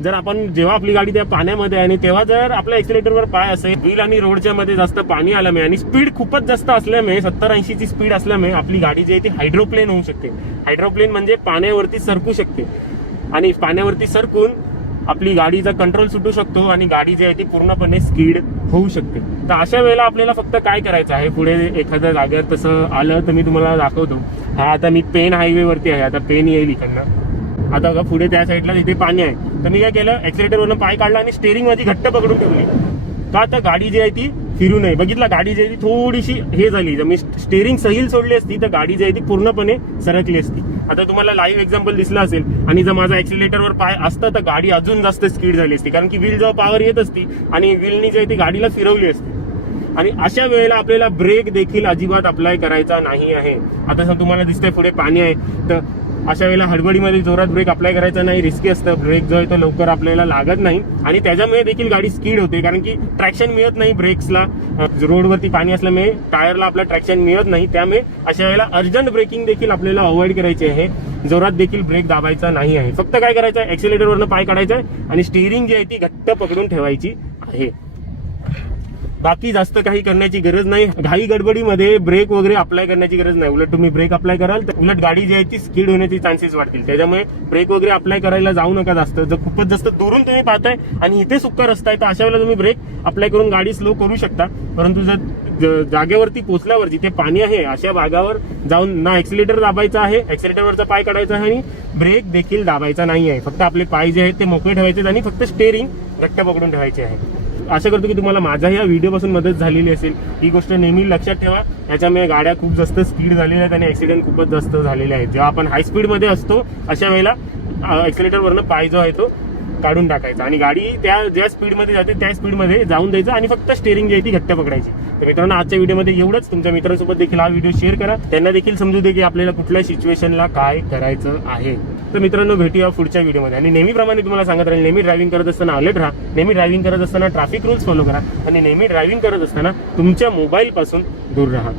जर आपण जेव्हा आपली गाडी त्या पाण्यामध्ये आहे आणि तेव्हा जर आपल्या एक्सिलेटरवर पाय असेल, व्हील आणि रोडच्या मध्ये जास्त पाणी आल्यामुळे आणि स्पीड खूपच जास्त असल्यामुळे 70-80 ची स्पीड असल्यामुळे आपली गाडी जी आहे ती हायड्रोप्लेन होऊ शकते. हायड्रोप्लेन म्हणजे पाण्यावरती सरकू शकते आणि पाण्यावरती सरकून आपली गाडीचा कंट्रोल सुटू शकतो आणि गाडी जी आहे ती पूर्णपणे स्किड होऊ शकते. तर अशा वेळेला आपल्याला फक्त काय करायचं आहे, पुढे एखाद्या जागेवर तसं आलं तर मी तुम्हाला दाखवतो. हा आता मी पेन हायवे वरती आहे, आता पेन येईल इकडनं. आता बघा पुढे त्या साईडला तिथे पाणी आहे, तर मी काय केलं, एक्सिलेटरवरनं पाय काढला आणि स्टेअरिंग माझी घट्ट पकडून ठेवली. का तर गाडी जी आहे ती फिरू नये. बघितला, गाडी जी आहे ती थोडीशी हे झाली, जर मी स्टेअरिंग सहील सोडली असती तर गाडी जी आहे ती पूर्णपणे सरकली असती. आता तुम्हाला लाईव्ह एक्झाम्पल दिसला असेल, आणि जर माझा एक्सिलेटरवर पाय असतं तर गाडी अजून जास्त स्पीड झाली असती, कारण की व्हील जेव्हा पॉवर येत असती आणि व्हीलनी जी आहे ती गाडीला फिरवली असती. आणि अशा वेळेला आपल्याला ब्रेक देखील अजिबात अप्लाय करायचा नाही आहे. आता तुम्हाला दिसतंय पुढे पाणी आहे, तर अशा वेळेला हडबडीमध्ये जोरात ब्रेक अप्लाय करायचा नाही, रिस्की असतं. ब्रेक जो आहे तो लवकर आपल्याला लागत नाही आणि त्याच्यामुळे देखील गाडी स्किड होते, कारण की ट्रॅक्शन मिळत नाही ब्रेक्सला. रोडवरती पाणी असल्यामुळे टायरला आपलं ट्रॅक्शन मिळत नाही. त्यामुळे अशा वेळेला अर्जंट ब्रेकिंग देखील आपल्याला अवॉइड करायची आहे. जोरात देखील ब्रेक दाबायचा नाही आहे. फक्त काय करायचं आहे, एक्सिलेटरवरनं पाय काढायचा आहे आणि स्टीअरिंग जी आहे ती घट्ट पकडून ठेवायची आहे. बाकी जास्त काही करण्याची गरज नाही. घाई गडबडीमध्ये ब्रेक वगैरे अप्लाय करण्याची गरज नाही. उलट तुम्ही ब्रेक अप्लाय कराल तर उलट गाडी जी आहे ती स्किड होण्याचे चान्सेस वाढतील. त्याच्यामुळे ब्रेक वगैरे अप्लाय करायला जाऊ नका जास्त. जर खूपच जास्त दुरून तुम्ही पाहताय आणि इथे सुक्का रस्ता आहे तर अशा वेळेला तुम्ही ब्रेक अप्लाय करून गाडी स्लो करू शकता. परंतु जर जागेवरती पोहोचल्यावर जिथे पाणी आहे अशा भागावर जाऊन ना एक्सिलेटर दाबायचा आहे, एक्सिलेटरवरचा पाय काढायचा आहे आणि ब्रेक देखील दाबायचा नाही आहे. फक्त आपले पाय जे आहेत ते मोकळे ठेवायचे आणि फक्त स्टेअरिंग घट्ट पकडून ठेवायचे आहे. आशा करतो की तुम्हाला माझ्या या व्हिडिओपासून मदत झालेली असेल. ही गोष्ट नेहमी लक्षात ठेवा, याच्यामुळे गाड्या खूप जास्त स्पीड झालेल्या आहेत आणि ऍक्सिडेंट खूपच जास्त झालेले आहेत. जेव्हा आपण हाय स्पीडमध्ये असतो अशा वेळेला एक्सिलेटरवरनं पाय जो आहे तो काढून टाकायचा आणि गाडी त्या ज्या स्पीडमध्ये जाते त्या स्पीडमध्ये जाऊन द्यायचं आणि फक्त स्टेअरिंग जी आहे ती घट्ट पकडायची. तर मित्रांनो, आजच्या व्हिडिओमध्ये एवढंच. तुमच्या मित्रांसोबत देखील हा व्हिडिओ शेअर करा, त्यांना देखील समजू दे की आपल्याला कुठल्या सिच्युएशनला काय करायचं आहे. तर मित्रांनो, भेटूया पुढच्या व्हिडिओमध्ये. आणि नेहमीप्रमाणे तुम्हाला सांगत राहील, नेहमी ड्रायव्हिंग करत असताना अलर्ट राहा, नेहमी ड्रायव्हिंग करत असताना ट्रॅफिक रूल्स फॉलो करा आणि नेहमी ड्रायव्हिंग करत असताना तुमच्या मोबाईल पासून दूर राहा.